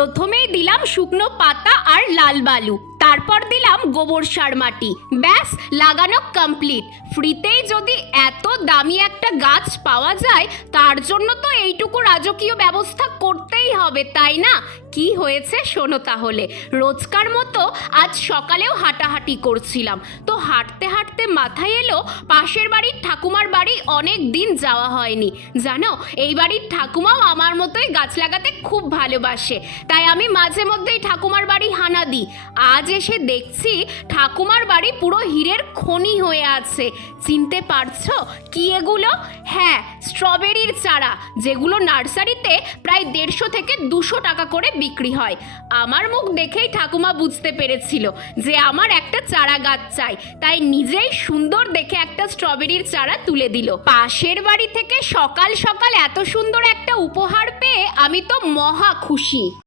প্রথমেই দিলাম শুকনো পাতা আর লাল বালু। তারপর দিলাম গোবর সার মাটি। ব্যাস, লাগানো কমপ্লিট ফ্রিতেই যদি এত দামি একটা গাছ পাওয়া যায়, তার জন্য তো এইটুকু রাজকীয় ব্যবস্থা করতেই হবে, তাই না? কি হয়েছে শোনো তাহলে। রোজকার মতো আজ সকালেও হাঁটাহাঁটি করছিলাম। তো হাঁটতে হাঁটতে মাথায় এলো, পাশের বাড়ির ঠাকুমার বাড়ি অনেক দিন যাওয়া হয়নি। জানো, এই বাড়ির ঠাকুমাও আমার মতোই গাছ লাগাতে খুব ভালোবাসে। তাই আমি মাঝে মধ্যেই ঠাকুমার বাড়ি হানা দিই। আজ এসে দেখছি ঠাকুমার বাড়ি পুরো হীরের খনি হয়ে আছে। চিনতে পারছ কি এগুলো? হ্যাঁ স্ট্রবেরির চারা, যেগুলো নার্সারিতে প্রায় দেড়শো থেকে দুশো টাকা করে বিক্রি হয়। আমার মুখ দেখেই ঠাকুমা বুঝতে পেরেছিল যে আমার একটা চারা গাছ চাই। তাই নিজেই সুন্দর দেখে একটা স্ট্রবেরির চারা তুলে দিল। পাশের বাড়ি থেকে সকাল সকাল এত সুন্দর একটা উপহার পেয়ে আমি তো মহা খুশি।